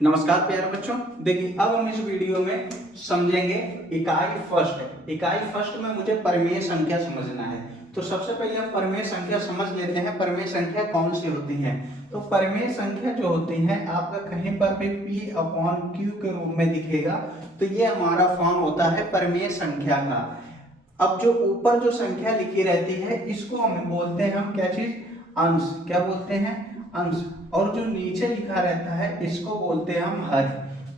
नमस्कार प्यारे बच्चों। देखिए अब हम इस वीडियो में समझेंगे इकाई फर्स्ट। इकाई फर्स्ट में मुझे परिमेय संख्या समझना है। तो सबसे पहले हम परिमेय संख्या समझ लेते हैं। परिमेय संख्या कौन सी होती है? तो परिमेय संख्या जो होती है आपका कहीं पर भी P/Q के रूप में दिखेगा तो ये हमारा फॉर्म होता है परिमेय संख्या का। अब जो ऊपर जो संख्या लिखी रहती है इसको हम बोलते हैं हम क्या चीज? अंश। क्या बोलते हैं? अंश। और जो नीचे लिखा रहता है इसको बोलते हैं हम हर।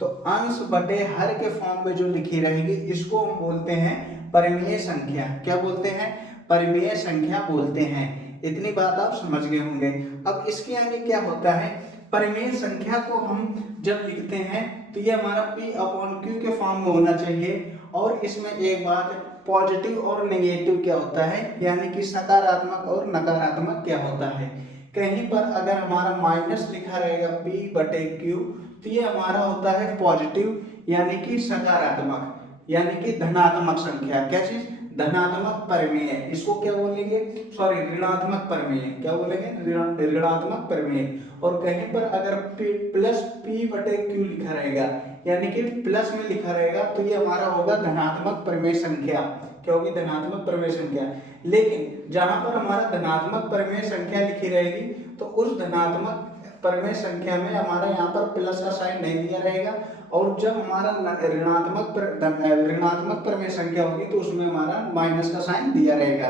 तो अंश बटे हर के फॉर्म में जो लिखी रहेगी इसको हम बोलते हैं परिमेय संख्या। क्या बोलते हैं? परिमेय संख्या बोलते हैं। इतनी बात आप समझ गए होंगे। अब इसके आगे क्या होता है? परिमेय संख्या को हम जब लिखते हैं तो ये हमारा P/Q के फॉर्म में होना चाहिए। और इसमें एक बात, पॉजिटिव और नेगेटिव क्या होता है, यानी कि सकारात्मक और नकारात्मक क्या होता है। कहीं पर अगर हमारा माइनस लिखा रहेगा P/Q तो ये हमारा होता है पॉजिटिव, यानी कि सकारात्मक, यानी कि धनात्मक संख्या। क्या चीज? धनात्मक परिमेय। इसको क्या बोलेंगे? सॉरी, ऋणात्मक परिमेय। क्या बोलेंगे? ऋणात्मक परिमेय। और कहीं पर अगर प्लस P/Q लिखा रहेगा, यानी कि प्लस में लिखा रहेगा, तो ये हमारा होगा धनात्मक परिमेय संख्या। क्या होगी? धनात्मक परिमेय संख्या। लेकिन जहां पर हमारा धनात्मक परिमेय संख्या लिखी रहेगी तो उस धनात्मक परिमेय संख्या में हमारा यहाँ पर प्लस का साइन नहीं दिया रहेगा। और जब हमारा ऋणात्मक परिमेय संख्या होगी तो उसमें हमारा माइनस का साइन दिया रहेगा।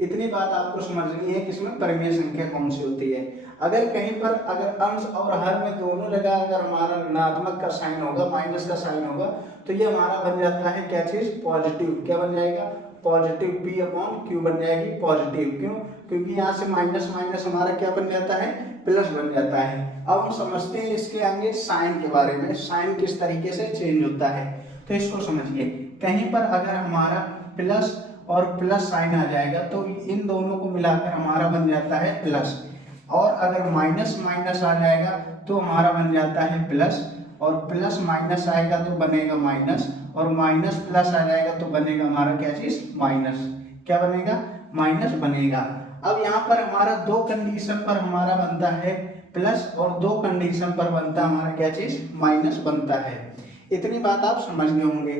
इतनी बात आपको समझनी है कि इसमें परिमेय संख्या कौन सी होती है। अगर कहीं पर अगर अंश और हर में दोनों जगह अगर हमारा ऋणात्मक का साइन होगा, माइनस का साइन होगा, तो ये हमारा बन जाता है क्या चीज? पॉजिटिव। क्या बन जाएगा? पॉजिटिव। P/Q बन जाएगी पॉजिटिव। क्यों? क्योंकि यहाँ से माइनस माइनस हमारा क्या बन जाता है? प्लस बन जाता है। अब हम समझते हैं इसके आगे साइन के बारे में। साइन किस तरीके से चेंज होता है तो इसको समझिए। कहीं पर अगर हमारा प्लस और प्लस साइन आ जाएगा तो इन दोनों को मिलाकर हमारा बन जाता है प्लस। और अगर माइनस माइनस आ जाएगा तो हमारा बन जाता है प्लस। और प्लस माइनस आएगा तो बनेगा माइनस। और माइनस प्लस आ जाएगा तो बनेगा हमारा क्या चीज? माइनस। क्या बनेगा? माइनस बनेगा। अब यहाँ पर हमारा दो कंडीशन पर हमारा बनता है प्लस और दो कंडीशन पर बनता हमारा क्या चीज? माइनस बनता है। इतनी बात आप समझ गए होंगे।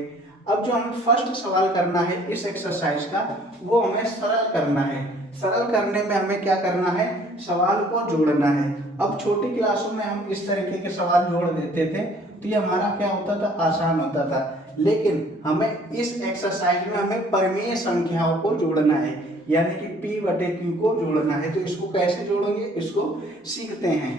अब जो हमें फर्स्ट सवाल करना है इस एक्सरसाइज का, वो हमें सरल करना है। सरल करने में हमें क्या करना है? सवाल को जोड़ना है। अब छोटी क्लासों में हम इस तरीके के सवाल जोड़ देते थे तो ये हमारा क्या होता था? आसान होता था। लेकिन हमें इस एक्सरसाइज में हमें परिमेय संख्याओं को जोड़ना है, यानी कि P/Q को जोड़ना है। तो इसको कैसे जोड़ेंगे इसको सीखते हैं।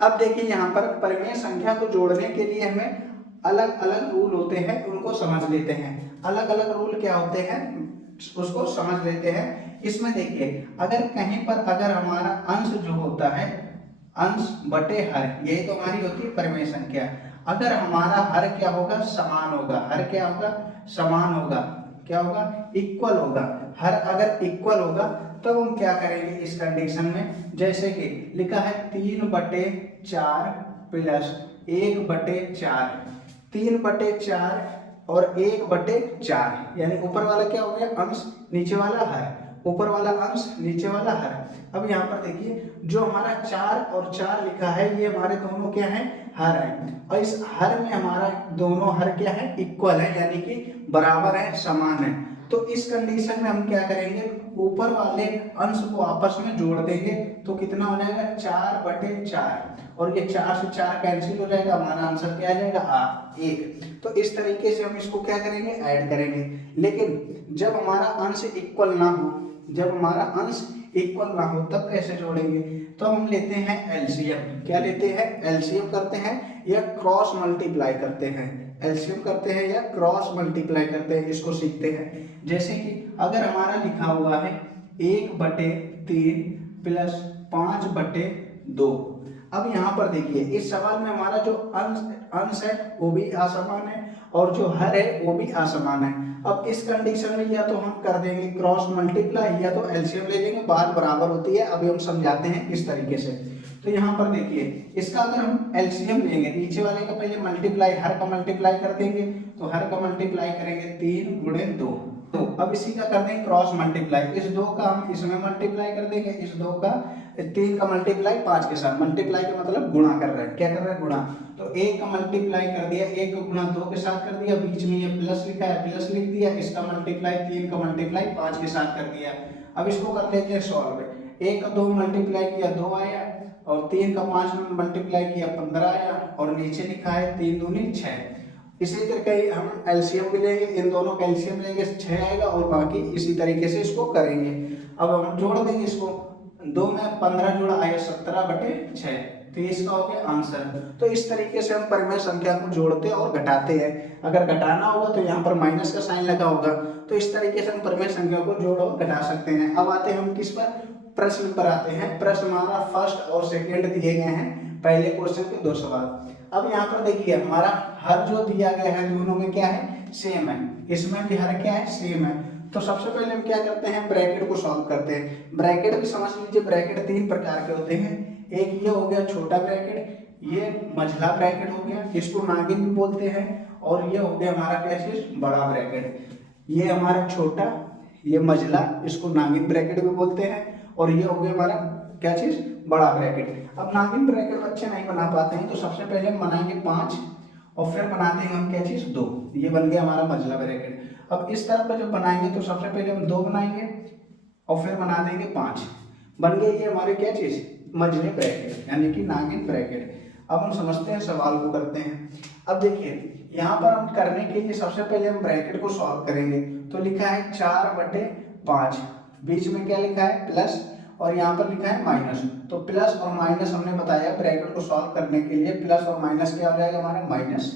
अब देखिए यहाँ पर परिमेय संख्या को जोड़ने के लिए हमें अलग अलग रूल होते हैं, उनको समझ लेते हैं। अलग अलग रूल क्या होते हैं उसको समझ लेते हैं। इसमें देखिए, अगर कहीं पर अगर हमारा अंश जो होता है, अंश बटे हर, यही तो हमारी होती है परिमेय संख्या। अगर हमारा हर क्या होगा? समान होगा। हर क्या होगा? समान होगा। क्या होगा? इक्वल होगा। हर अगर इक्वल होगा तब हम क्या करेंगे इस कंडीशन में? जैसे कि लिखा है 3/4 प्लस 1/4। 3/4 और 1/4, यानी ऊपर वाला क्या हो गया? अंश, नीचे वाला हर। ऊपर वाला अंश, नीचे वाला हर। अब यहाँ पर देखिए, जो हमारा 4 और 4 लिखा है ये हमारे दोनों क्या है? हर है। और इस हर में हमारा दोनों हर क्या है? इक्वल है, यानी कि बराबर है, समान है। तो इस कंडीशन में हम क्या करेंगे? ऊपर वाले अंश को आपस में जोड़ देंगे तो कितना हो जाएगा? 4/4। और ये 4 से 4 कैंसिल हो जाएगा, हमारा आंसर क्या आ जाएगा? 1। तो इस तरीके से हम इसको क्या करेंगे? ऐड करेंगे। लेकिन जब हमारा अंश इक्वल ना हो, जब हमारा अंश इक्वल ना हो तब कैसे जोड़ेंगे? तो हम लेते हैं एलसीएम। क्या लेते हैं? एलसीएम करते हैं या क्रॉस मल्टीप्लाई करते हैं। एलसीएम करते हैं या क्रॉस मल्टीप्लाई करते हैं, इसको सीखते हैं। जैसे कि अगर हमारा लिखा हुआ है 1/3 प्लस 5/2। अब यहाँ पर देखिए, इस सवाल में हमारा जो अंश है वो भी असमान है और जो हर है वो भी असमान है। अब इस कंडीशन में या तो हम कर देंगे क्रॉस मल्टीप्लाई या तो एलसीएम ले लेंगे, बात बराबर होती है। अभी हम समझाते हैं किस तरीके से। तो यहाँ पर देखिए इसका अगर हम एलसीएम लेंगे, नीचे वाले का पहले मल्टीप्लाई, हर का मल्टीप्लाई कर देंगे, तो हर का मल्टीप्लाई करेंगे 3 गुणे 2। तो अब इसी का कर देंगे क्रॉस मल्टीप्लाई, इस 2 का हम इसमें मल्टीप्लाई कर देंगे, इस 2 का 3 का मल्टीप्लाई 5 के साथ, मल्टीप्लाई का मतलब गुणा कर रहे हैं, क्या कर रहे हैं गुणा। तो 1 का मल्टीप्लाई कर दिया, 1 का गुणा 2 के साथ कर दिया, बीच में ये प्लस लिखा है प्लस लिख दिया, इसका मल्टीप्लाई 3 का मल्टीप्लाई 5 के साथ कर दिया। अब इसको कर लेते हैं सॉल्व। 1 का 2 मल्टीप्लाई किया 2 आया, और 3 का 5 में मल्टीप्लाई किया 15 आया, और नीचे लिखा है 3 दूनी 6। इसी तरीके हम एलसीएम भी लेंगे, इन दोनों का एलसीएम लेंगे 6 आएगा, और बाकी इसी तरीके से इसको करेंगे। अब हम जोड़ देंगे इसको, 2 में 15 जोड़ा आया 17/6, तो इसका हो गया आंसर। तो इस तरीके से हम परिमेय संख्या को जोड़ते और घटाते हैं। अगर घटाना होगा तो यहाँ पर माइनस का साइन लगा होगा, तो इस तरीके से हम परिमेय संख्या को जोड़ और घटा सकते हैं। अब आते हैं हम किस पर, प्रश्न पर आते हैं। प्रश्न हमारा फर्स्ट और सेकंड दिए गए हैं, पहले क्वेश्चन के 2 सवाल। अब यहाँ पर देखिए हमारा हर जो दिया गया है दोनों में क्या है, सेम है, इसमें भी हर क्या है, सेम है। तो सबसे पहले हम क्या करते हैं, ब्रैकेट को सॉल्व करते हैं। ब्रैकेट भी समझ लीजिए, ब्रैकेट 3 प्रकार के होते हैं। एक ये हो गया छोटा ब्रैकेट, ये मझला ब्रैकेट हो गया, इसको नागिन भी बोलते हैं, और ये हो गया हमारा क्या चीज, बड़ा ब्रैकेट। ये हमारा छोटा, ये मझला, इसको नागिन ब्रैकेट भी बोलते हैं, और ये हो गया हमारा क्या चीज, बड़ा ब्रैकेट। अब नागिन ब्रैकेट बच्चे नहीं बना पाते हैं, तो सबसे पहले हम बनाएंगे 5, और फिर बना देंगे हम क्या चीज 2, ये बन गया हमारा मझला ब्रैकेट। अब इस तरफ पर जब बनाएंगे तो सबसे पहले हम 2 बनाएंगे, और फिर बना देंगे 5, बन गए ये हमारे क्या चीज, मझले ब्रैकेट, यानी कि नागिन ब्रैकेट। अब हम समझते हैं, सवाल को करते हैं। अब देखिए यहाँ पर हम करने के लिए सबसे पहले हम ब्रैकेट को सॉल्व करेंगे। तो लिखा है 4/5, बीच में क्या लिखा है प्लस, और यहाँ पर लिखा है माइनस। तो प्लस और माइनस हमने बताया ब्रैकेट को सॉल्व करने के लिए, प्लस और माइनस क्या हो जाएगा हमारा, माइनस,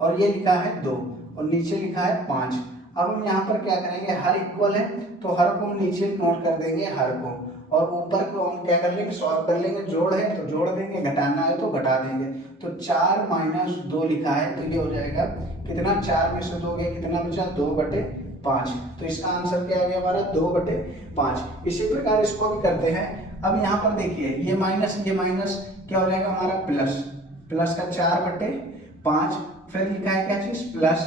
और ये लिखा है 2, और नीचे लिखा है 5। अब हम यहाँ पर क्या करेंगे, हर इक्वल है, तो हर को हम नीचे नोट कर देंगे हर को, और ऊपर को हम क्या कर लेंगे, सॉल्व कर लेंगे। जोड़ है तो जोड़ देंगे, घटाना है तो घटा देंगे। तो 4 - 2 लिखा है, तो ये हो जाएगा कितना, 4 में से 2 गए, कितना बचा, 2/5। तो इसका आंसर क्या आ गया हमारा, 2/5। इसी प्रकार इसको भी करते हैं। अब यहाँ पर देखिए ये माइनस क्या हो जाएगा हमारा, प्लस, प्लस का 4/5, फिर लिखा है क्या चीज, प्लस।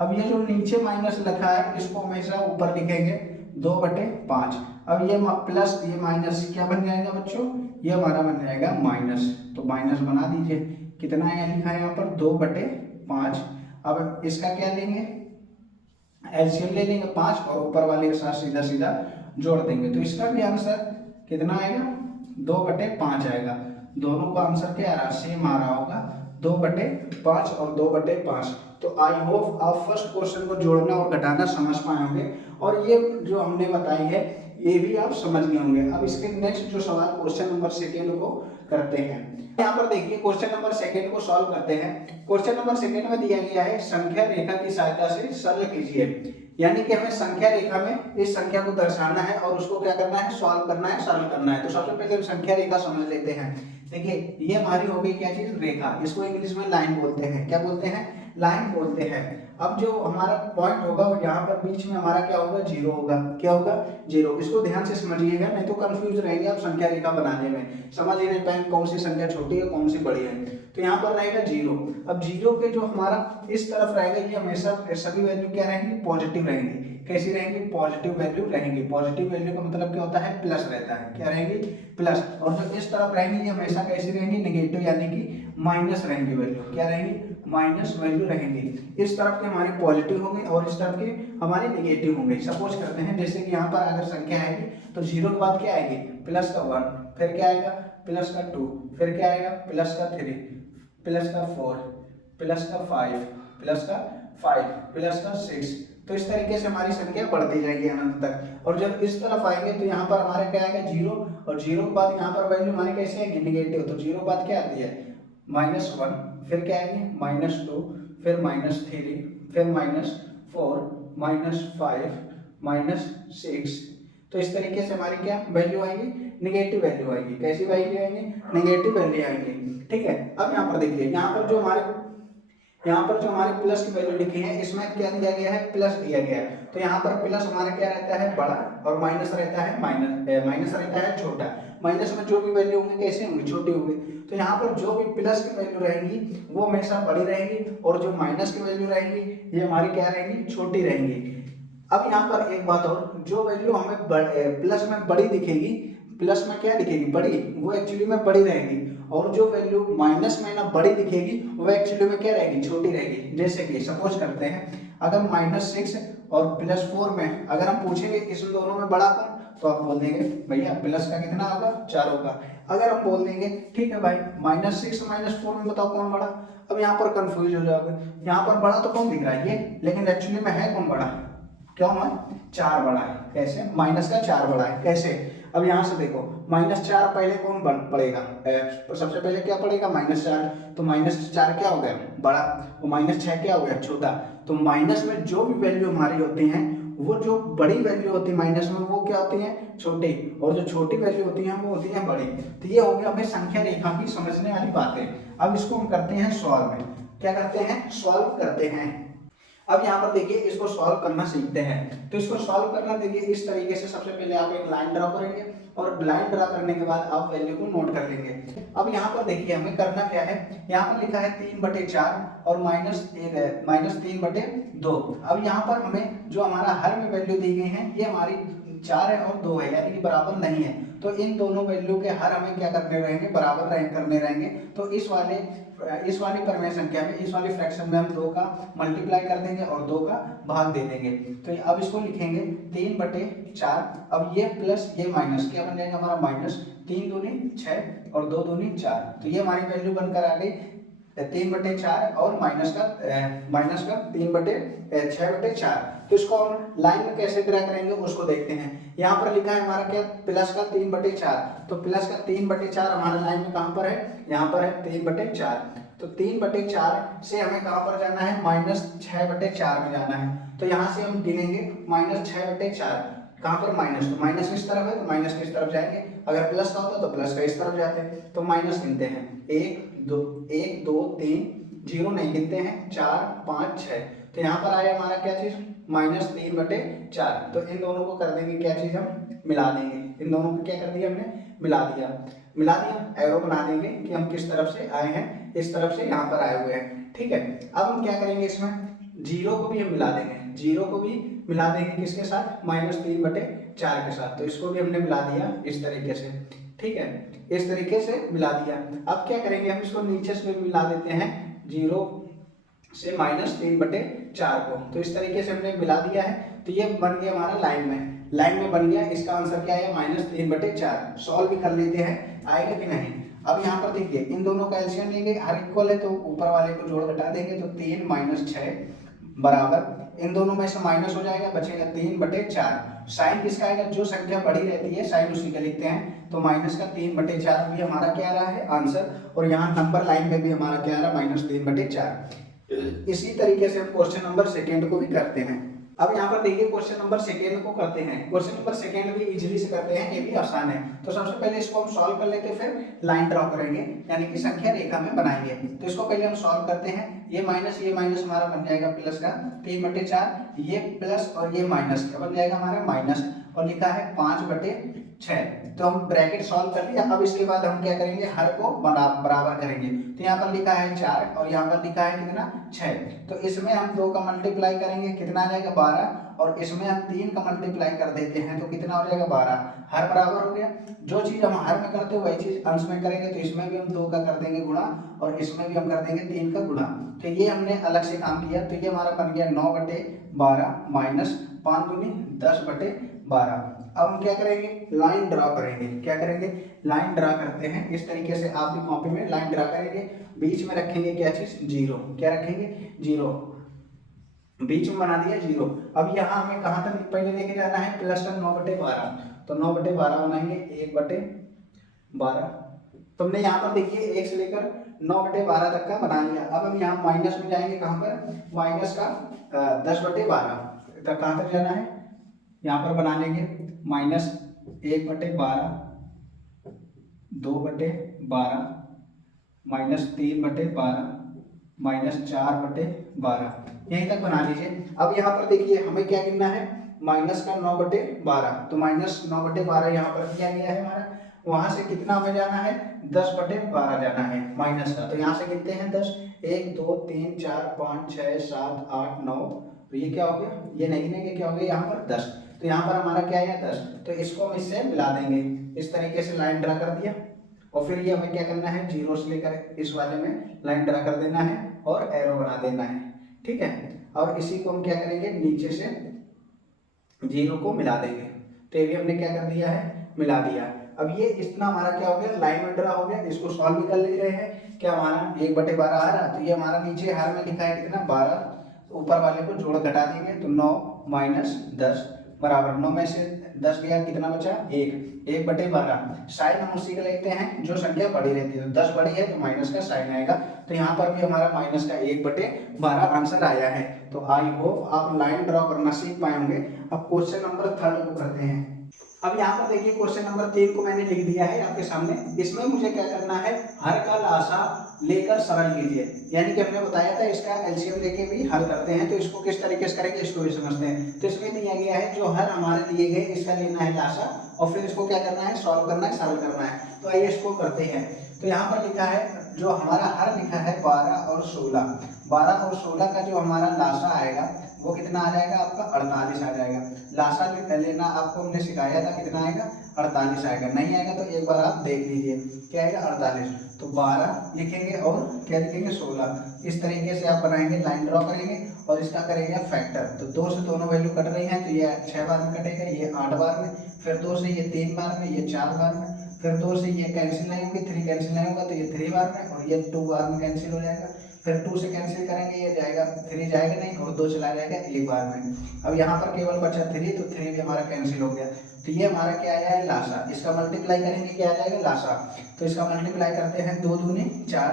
अब ये जो नीचे माइनस लिखा है इसको हमेशा ऊपर लिखेंगे, 2/5। अब ये प्लस ये माइनस क्या बन जाएगा बच्चों, ये हमारा बन जाएगा माइनस। तो माइनस बना दीजिए, कितना है लिखा है यहाँ पर, 2/5। अब इसका क्या लेंगे, एलसीएम ले लेंगे 5, और ऊपर वाले के साथ सीधा सीधा जोड़ देंगे। तो इसका भी आंसर कितना आएगा, 2/5 आएगा। दोनों का आंसर क्या आ रहा, सेम आ रहा होगा, 2/5 और 2/5। तो आई होप आप फर्स्ट क्वेश्चन को जोड़ना और घटाना समझ पाए होंगे, और ये जो हमने बताई है ये भी आप समझ गए होंगे। अब इसके नेक्स्ट जो सवाल क्वेश्चन नंबर 2 को करते हैं। यहाँ पर देखिए क्वेश्चन नंबर 2 को सॉल्व करते हैं। क्वेश्चन नंबर 2 में दिया गया है, संख्या रेखा की सहायता से सरल कीजिए। यानी कि हमें संख्या रेखा में इस संख्या को दर्शाना है, और उसको क्या करना है, सॉल्व करना है, सरल करना है। तो सबसे पहले हम संख्या रेखा समझ लेते हैं। देखिए ये हमारी हो गई क्या चीज, रेखा, इसको इंग्लिश में लाइन बोलते हैं। क्या बोलते हैं, लाइन बोलते हैं। अब जो हमारा पॉइंट होगा वो यहाँ पर बीच में हमारा क्या होगा, 0 होगा। क्या होगा, 0। इसको ध्यान से समझिएगा, नहीं तो कंफ्यूज रहेंगे आप संख्या रेखा बनाने में, समझ ही नहीं पाएंगे कौन सी संख्या छोटी है कौन सी बड़ी है। तो यहाँ पर रहेगा 0। अब 0 के जो हमारा इस तरफ रहेगा, ये हमेशा सभी वैल्यू क्या रहेंगी, पॉजिटिव रहेंगी। कैसी रहेंगी, पॉजिटिव वैल्यू रहेंगी। पॉजिटिव वैल्यू का मतलब क्या होता है, प्लस रहता है। क्या रहेंगी, प्लस। और जो इस तरफ रहेंगी ये हमेशा कैसी रहेंगी, नेगेटिव, यानी कि माइनस रहेंगी वैल्यू। क्या रहेंगी, माइनस वैल्यू रहेंगी। इस तरफ के हमारे पॉजिटिव होंगे और इस तरफ के हमारे नेगेटिव होंगे। सपोज करते हैं जैसे कि यहाँ पर अगर संख्या आएगी तो 0 के बाद क्या आएगी, प्लस का 1, फिर क्या आएगा, प्लस का 2, फिर क्या आएगा, प्लस का 3, प्लस का 4, प्लस का 5, प्लस का 5, प्लस का 6। तो इस तरीके से हमारी संख्या बढ़ती जाएगी अनंत तक। और जब इस तरफ आएंगे तो यहाँ पर हमारे क्या आएगा, 0, और 0 के बाद यहाँ पर वैल्यू हमारी कैसे आएगी, नेगेटिव। तो 0 के बाद क्या आती है, -1, फिर क्या आएगी, -2, फिर -3, फिर -4, -5, -6। तो इस तरीके से हमारी क्या वैल्यू आएगी, नेगेटिव वैल्यू आएगी। कैसी वैल्यू आएंगी, नेगेटिव वैल्यू आएंगी। ठीक है। अब यहाँ पर देखिए, यहाँ पर जो हमारे प्लस की वैल्यू लिखी है इसमें क्या दिया गया है, प्लस दिया गया है। तो यहाँ पर प्लस हमारा क्या रहता है, बड़ा, और माइनस रहता है छोटा। माइनस में जो भी वैल्यू होंगी कैसे होंगी, छोटी होंगी। तो यहाँ पर जो भी प्लस की वैल्यू रहेंगी वो हमेशा बड़ी रहेंगी और जो माइनस की वैल्यू रहेंगी ये हमारी क्या रहेंगी, छोटी रहेंगी। अब यहाँ पर एक बात और, जो वैल्यू हमें प्लस में बड़ी दिखेगी, प्लस में क्या दिखेगी, बड़ी, वो एक्चुअली में बड़ी रहेगी। और जो वैल्यू माइनस में ना बड़ी दिखेगी वो एक्चुअली में क्या रहेगी, छोटी रहेगी। जैसे कि सपोज करते हैं अगर -6 और +4 में अगर हम पूछेंगे इस दोनों में बड़ा कौन, तो आप बोल देंगे भैया प्लस का कितना होगा, 4 होगा। अगर हम बोल देंगे ठीक है भाई -6 -4 में बताओ कौन बड़ा, अब यहाँ पर कंफ्यूज हो जाओगे। यहाँ पर बड़ा तो कौन दिख रहा है ये, लेकिन एक्चुअली में है कौन बड़ा, क्यों है 4 बड़ा है। कैसे, माइनस का 4 बड़ा है, कैसे, अब यहाँ से देखो -4 पहले कौन पड़ेगा, सबसे पहले क्या पड़ेगा, -4, तो -4 क्या हो गया बड़ा, वो -6 क्या हो गया छोटा। तो माइनस में जो भी वैल्यू हमारी होती हैं वो जो बड़ी वैल्यू होती है माइनस में वो क्या होती हैं, छोटी, और जो छोटी वैल्यू होती हैं वो होती हैं बड़ी। तो ये हो गया हमें संख्या रेखा की समझने वाली बातें। अब इसको हम करते हैं सॉल्व में, क्या करते हैं, सॉल्व करते हैं। अब यहाँ पर देखिए इसको सॉल्व करना सीखते हैं। तो इसको सॉल्व करना देखिए इस तरीके से, सबसे पहले आप एक लाइन ड्रॉ करेंगे और लाइन ड्रॉ करने के बाद आप वैल्यू को नोट कर लेंगे। अब यहाँ पर देखिए हमें करना क्या है, यहाँ पर लिखा है 3/4 और -3/2। अब यहाँ पर हमें जो हमारा हर में वैल्यू दी गई है ये हमारी 4 है और 2 है, यानी कि बराबर नहीं है। तो इन दोनों वैल्यू के हर हमें क्या करने रहेंगे, बराबर करने रहेंगे। तो इस वाली परिमेय संख्या में, इस वाली फ्रैक्शन में हम 2 का मल्टीप्लाई कर देंगे और 2 का भाग दे देंगे। तो अब इसको लिखेंगे 3/4। अब ये प्लस ये माइनस क्या बन जाएगा हमारा, -3 दूनी 6 और 2 दूनी 4। तो ये हमारी वैल्यू बनकर आ गई 3/4 और माइनस का 3/6/4। तो इसको हम लाइन में कैसे ड्रा करेंगे उसको देखते हैं। यहाँ पर लिखा है हमारा क्या, प्लस का 3/4। तो प्लस का 3/4 हमारे लाइन में कहाँ पर है, यहाँ पर है 3/4। तो 3/4 से हमें कहाँ पर जाना है, -6/4 में जाना है। तो यहाँ से हम गिनेंगे -6/4, कहाँ पर माइनस, तो माइनस इस तरफ है तो माइनस की तरफ जाएंगे, अगर प्लस का होता तो प्लस का इस तरफ जाते। तो माइनस गिनते हैं 1 2 3, 0 नहीं गिनते हैं, 4 5 6। तो यहाँ पर आया हमारा क्या चीज, -3/4। तो इन दोनों को कर देंगे क्या चीज, हम मिला देंगे। इन दोनों को क्या कर दिया हमने, मिला दिया, एरो बना देंगे कि हम किस तरफ से आए हैं, इस तरफ से यहाँ पर आए हुए हैं। ठीक है, अब हम क्या करेंगे, इसमें 0 को भी हम मिला देंगे, 0 को भी मिला देंगे किसके साथ, -3/4 के साथ। तो इसको भी हमने मिला दिया इस तरीके से। ठीक है, इस तरीके से मिला दिया। अब क्या करेंगे, हम इसको नीचे से मिला देते हैं 0 से -3/4 को। तो इस तरीके से हमने मिला दिया है। तो ये बन गया हमारा लाइन में बन गया। इसका आंसर क्या है, -3/4। सॉल्व भी कर लेते हैं, आएगा कि नहीं। अब यहाँ पर देखिए इन दोनों का एलसीएम लेंगे, हर इक्वल है तो ऊपर वाले को जोड़ घटा देंगे। तो 3 - 6 बराबर, इन दोनों में से माइनस हो जाएगा, बचेगा 3/4। साइन किसका आएगा, जो संख्या बड़ी रहती है साइन उसी का लिखते हैं। तो माइनस का 3/4 भी हमारा क्या आ रहा है आंसर। और यहाँ नंबर लाइन में भी हमारा क्या आ रहा है, -3/4। इसी तरीके से हम क्वेश्चन नंबर सेकेंड को भी करते हैं। अब यहाँ पर देखिए क्वेश्चन नंबर सेकेंड को करते हैं। क्वेश्चन नंबर सेकेंड भी इजीली से करते हैं, ये भी आसान है। तो सबसे पहले इसको हम सॉल्व कर लेते हैं, फिर लाइन ड्रॉ करेंगे, यानी कि संख्या रेखा में बनाएंगे। तो इसको पहले हम सॉल्व करते हैं। ये माइनस हमारा बन जाएगा प्लस का 3/4, ये प्लस और ये माइनस क्या बन जाएगा हमारा माइनस, और लिखा है 5/6। तो हम ब्रैकेट सॉल्व कर लिया। अब इसके बाद हम क्या करेंगे, हर को बराबर करेंगे। तो यहाँ पर लिखा है 4 और यहाँ पर लिखा है कितना 6। तो इसमें हम 2 का मल्टीप्लाई करेंगे, कितना आ जाएगा 12, और इसमें हम 3 का मल्टीप्लाई कर देते हैं तो कितना हो जाएगा 12। हर बराबर हो गया। जो चीज हम हर में करते हैं वही चीज अंश में करेंगे। तो इसमें भी हम 2 का कर देंगे गुणा और इसमें भी हम कर देंगे 3 का गुणा। तो ये हमने अलग से काम किया। तो ये हमारा बन गया 9/12 माइनस 5 दूनी 10/12। अब हम क्या करेंगे, लाइन ड्रॉ करेंगे। क्या करेंगे, लाइन ड्रॉ करते हैं। इस तरीके से आप भी कॉपी में लाइन ड्रॉ करेंगे। बीच में रखेंगे क्या चीज, 0। क्या रखेंगे, 0, बीच में बना दिया 0। अब यहाँ हमें कहाँ तक पहले लेके जाना है, प्लस का 9/12। तो 9/12 बनाएंगे 1/12। तुमने यहाँ पर देखिए 1 से लेकर 9/12 तक का बना लिया। अब हम यहाँ माइनस में जाएंगे, कहाँ पर, माइनस का 10/12 तक कहाँ तक जाना है, यहाँ पर बना लेंगे -1/12, 2/12, -3/12, -4/12, यहीं तक बना लीजिए। अब यहाँ पर देखिए हमें क्या गिनना है, माइनस का 9/12। तो -9/12 यहाँ पर क्या गया है हमारा, वहां से कितना हमें जाना है, 10/12 जाना है माइनस का। तो यहाँ से गिनते हैं 10, 1 2 3 4 5 6 7 8 9, तो ये क्या हो गया, ये नहीं गिनेंगे, क्या हो गया यहाँ पर 10। तो यहाँ पर हमारा क्या है 10, तो इसको हम इससे मिला देंगे। इस तरीके से लाइन ड्रा कर दिया, और फिर ये हमें क्या करना है, जीरो से लेकर इस वाले में लाइन ड्रा कर देना है और एरो बना देना है, ठीक है। और इसी को हम क्या करेंगे, नीचे से जीरो को मिला देंगे। तो ये भी हमने क्या कर दिया है, मिला दिया। अब ये इतना हमारा क्या हो गया, लाइन में ड्रा हो गया। इसको सॉल्व भी कर ले रहे हैं, क्या हमारा 1/12 आ रहा, तो ये हमारा नीचे हर में लिखा है कितना 12, तो ऊपर वाले को जोड़ घटा देंगे, तो 9 माइनस 10 बराबर 9 में से 10 गया, कितना बचा 1/12। साइन हम उसी का लेते हैं जो संख्या बड़ी रहती है, तो 10 बड़ी है तो माइनस का साइन आएगा। तो यहाँ पर भी हमारा माइनस का 1/12 आंसर आया है। तो आई होप आप लाइन ड्रॉ करना सीख पाए होंगे। अब क्वेश्चन नंबर 3 को करते हैं। अब यहाँ पर देखिए क्वेश्चन नंबर 3 को मैंने लिख दिया है आपके सामने। इसमें मुझे क्या करना है, हर का लासा लेकर सरल कीजिए। यानी कि हमने बताया था इसका एलसीएम लेके भी हल करते हैं, तो इसको किस तरीके से करेंगे इसको भी समझते हैं। तो इसमें दिया गया है जो हर हमारे दिए गए इसका लेना है लासा, और फिर इसको क्या करना है, सॉल्व करना है, सरल करना है। तो आइए इसको करते हैं। तो यहाँ पर लिखा है, जो हमारा हर लिखा है 12 और 16, 12 और 16 का जो हमारा लासा आएगा वो कितना आ जाएगा आपका, 48 आ जाएगा। लासा लेना आपको हमने सिखाया था, कितना आएगा, 48 आएगा। नहीं आएगा तो एक बार आप देख लीजिए, क्या आएगा 48। तो 12 लिखेंगे और क्या लिखेंगे 16। इस तरीके से आप बनाएंगे, लाइन ड्रॉ करेंगे और इसका करेंगे फैक्टर। तो 2 से दोनों वैल्यू कट रही हैं, तो ये 6 बार में कटेगा, ये 8 बार में, फिर 2 से ये 3 बार में, ये 4 बार में, फिर 2 से ये कैंसिल नहीं होंगे, 3 कैंसिल नहीं होगा तो ये 3 बार में, और ये 2 बार में कैंसिल हो जाएगा। फिर 2 से कैंसिल करेंगे, ये जाएगा 3 जाएगा नहीं, और 2 चला जाएगा एक बार में। अब यहाँ पर केवल बचा 3, तो 3 भी हमारा कैंसिल हो गया। तो ये हमारा क्या आया है, लासा। इसका मल्टीप्लाई करेंगे, क्या आ जाएगा, लासा। तो इसका मल्टीप्लाई करते हैं, 2 दूनी 4,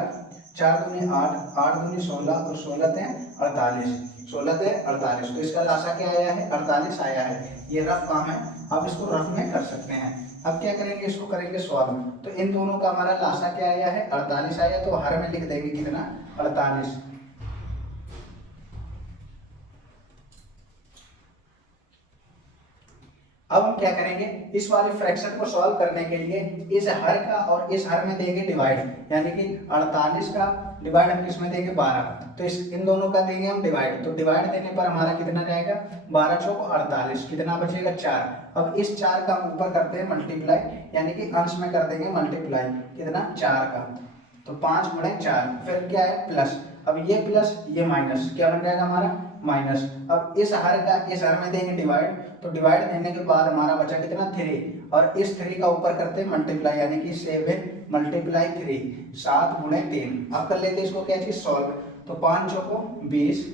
4 दूनी 8, 8 दूनी 16, और 16 × 48, 16 × 48। तो इसका लासा क्या आया है, 48 आया है। ये रफ काम है, आप इसको रफ में कर सकते हैं। अब क्या करेंगे, इसको करेंगे सॉल्व। तो इन दोनों का हमारा लासा क्या आया है, 48 आया। तो हर में लिख देंगे कितना, 48। अब हम क्या करेंगे, इस वाले फ्रैक्शन को सॉल्व करने के लिए इस हर का और इस हर में देंगे डिवाइड, यानी कि 48 का डिवाइड हम किसमें देंगे, 12। तो इन दोनों का देंगे हम डिवाइड। तो डिवाइड देने पर हमारा कितना जाएगा, 12 चौक 48, कितना बचेगा 4। अब इस 4 का हम ऊपर करते हैं मल्टीप्लाई, यानी कि अंश में कर देंगे मल्टीप्लाई, कितना 4 का। तो 5 × 4, फिर क्या है प्लस। अब ये प्लस ये माइनस, क्या बन जाएगा हमारा, माइनस। अब इस हर का इस हर में देंगे डिवाइड। तो डिवाइड देने के बाद हमारा बचा कितना, 3, और इस 3 का ऊपर करते हैं मल्टीप्लाई, यानी कि 7 × 3, 7 × 3। अब कर लेते हैं इसको क्या चीज, सॉल्व। तो 5 चौको 20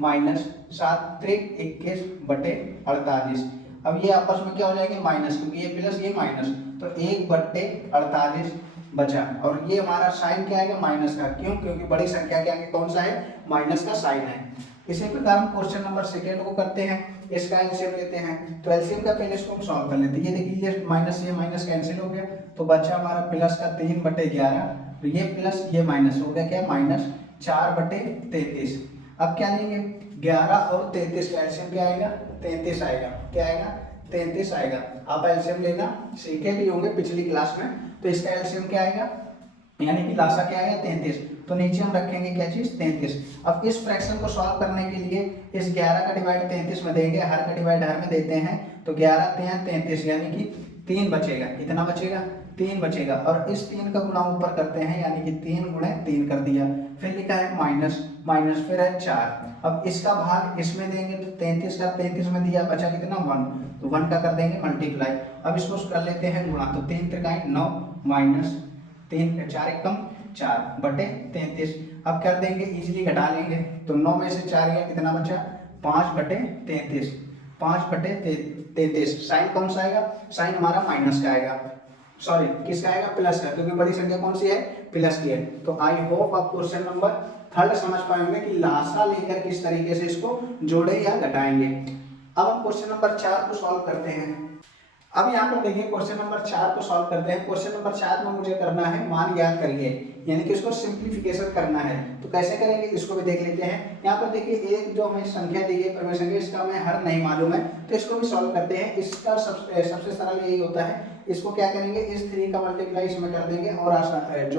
माइनस 7 3 21/48। अब ये आपस में क्या हो जाएंगे, माइनस, क्योंकि ये प्लस ये माइनस, तो 1/48 बचा। और ये हमारा साइन क्या आएगा, माइनस का। क्यों, क्योंकि बड़ी संख्या के आगे कौन सा है, माइनस का साइन है। इसी प्रकार हम क्वेश्चन नंबर 2 को करते हैं। इसका एलसीएम लेते हैं। तो एलसीएम का पहले इसको हम सॉल्व कर लेते हैं। ये देखिए ये माइनस कैंसिल हो गया, तो बचा हमारा प्लस का 3/11। तो ये प्लस ये माइनस हो गया, क्या माइनस 4/33। अब क्या लेंगे, 11 और 33 का एलसीएम क्या आएगा, 33 आएगा। क्या आएगा, 33 आएगा। आप एलसीएम लेना सीखे भी होंगे पिछली क्लास में। तो इसका एलसीएम क्या आएगा, यानी कि लासा क्या आएगा, 33। तो नीचे हम रखेंगे क्या चीज, 33। अब इस फ्रैक्शन को सॉल्व करने के लिए इस 11 का डिवाइड 33 में देंगे, हर का डिवाइड हर में देते हैं। तो 11 3 33, यानी कि 3 बचेगा। कितना बचेगा, 3 बचेगा। और इस 3 का गुणा ऊपर करते हैं, यानी कि 3 × 3 कर दिया। फिर लिखा है माइनस, माइनस फिर है 4। अब इसका भाग इसमें देंगे, तो 33 का 33 में दिया, बचा कितना 1। तो 1 का कर देंगे मल्टीप्लाई। अब इसको कर लेते हैं गुणा। तो 3 × 9 माइनस 3 4 × 4/33। अब कर देंगे, इजीली घटा लेंगे। तो 9 में से 4 गया, कितना बचा 5/33, 5/33। साइन कौन सा आएगा, साइन हमारा माइनस का आएगा, सॉरी किसका आएगा, प्लस का, क्योंकि बड़ी संख्या कौन सी है, प्लस की है। तो आई होप आप क्वेश्चन नंबर 3 समझ पाएंगे कि लासा लेकर किस तरीके से इसको जोड़े या घटाएंगे। अब हम क्वेश्चन नंबर 4 को सॉल्व करते हैं। अब यहाँ पर देखिए क्वेश्चन नंबर 4 को सॉल्व करते हैं। क्वेश्चन नंबर 4 में मुझे करना है मान याद करिए, यानी कि इसको सिंप्लीफिकेशन करना है। तो कैसे करेंगे इसको भी देख लेते हैं। यहाँ पर देखिए एक जो हमें संख्या दी है परमेय संख्या, इसका हमें हर नहीं मालूम है, तो इसको भी सॉल्व करते हैं। इसका सबसे सरल यही होता है, इसको क्या करेंगे, इस 3 का मल्टीप्लाई इसमें कर देंगे और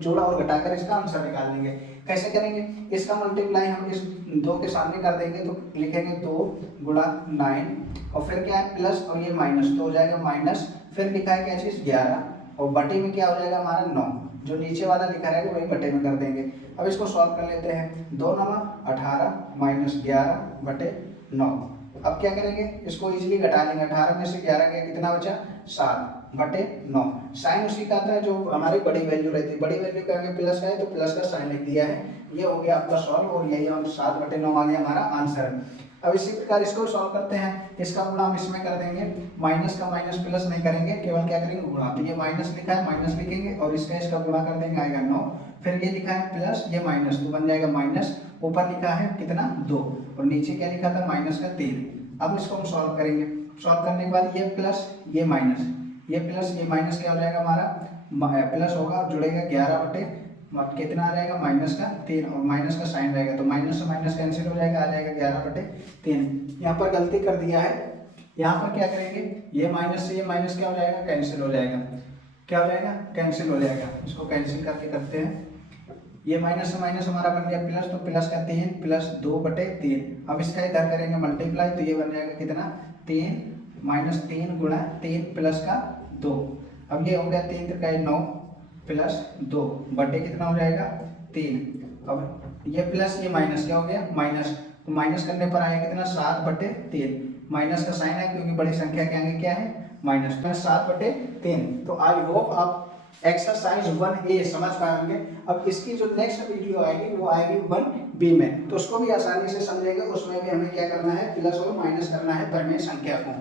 जोड़ा और घटाकर इसका आंसर निकाल देंगे। कैसे करेंगे, इसका मल्टीप्लाई हम इस 2 के सामने कर देंगे तो लिखेंगे 2 गुणा 9 और फिर क्या है प्लस और ये माइनस, तो हो जाएगा माइनस, फिर लिखा है क्या चीज 11 और बटे में क्या हो जाएगा हमारा 9, जो नीचे वाला लिखा रहेगा वही बटे में कर देंगे। अब इसको सॉल्व कर लेते हैं, 2 9 18 माइनस 11 बटे 9। अब क्या करेंगे, इसको इजीली घटा लेंगे, 18 में से 11 गया कितना बचा 7 बटे 9। साइन उसी का आता है जो हमारी बड़ी वैल्यू रहती है, बड़ी वैल्यू का आगे प्लस का है तो प्लस का साइन लिख दिया है। ये हो गया आपका सॉल्व और यही हम 7 बटे 9 आ गया हमारा आंसर। अब इसी प्रकार इसको सॉल्व करते हैं, इसका गुणा हम इसमें कर देंगे, माइनस का माइनस प्लस नहीं करेंगे, केवल क्या करेंगे गुणा, तो ये माइनस लिखा है माइनस लिखेंगे और इसका गुणा कर देंगे आएगा 9, फिर ये लिखा है प्लस ये माइनस तो बन जाएगा माइनस, ऊपर लिखा है कितना 2 और नीचे क्या लिखा था माइनस का 3। अब इसको हम सॉल्व करेंगे, सॉल्व करने के बाद ये प्लस ये माइनस, ये प्लस ये माइनस क्या हो जाएगा हमारा प्लस होगा, जुड़ेगा 11 बटे कितना आ जाएगा माइनस का 3 और माइनस का साइन रहेगा तो माइनस से माइनस कैंसिल हो जाएगा, आ जाएगा 11 बटे 3। यहाँ पर गलती कर दिया है, यहाँ पर क्या करेंगे, ये माइनस से ये माइनस क्या हो जाएगा कैंसिल हो जाएगा, क्या हो जाएगा कैंसिल हो जाएगा। इसको कैंसिल करके करते हैं, ये माइनस से माइनस हमारा बन गया प्लस, तो प्लस का 3 प्लस 2 बटे 3। अब इसका इधर करेंगे मल्टीप्लाई तो ये बन जाएगा कितना 3 माइनस 3 गुणा 3 प्लस का 2। अब ये हो गया 3 का 9 प्लस 2 बटे कितना हो जाएगा 3। अब ये प्लस ये माइनस क्या हो गया माइनस, तो माइनस करने पर आएगा कितना 7 बटे 3, माइनस का साइन है क्योंकि बड़ी संख्या के आगे क्या है माइनस, 7 बटे 3। तो आई होप आप एक्सरसाइज 1A समझ पाएंगे। अब इसकी जो नेक्स्ट वीडियो आएगी वो आएगी 1B में, तो उसको भी आसानी से समझेंगे। उसमें भी हमें क्या करना है, प्लस और माइनस करना है परिमेय संख्या को।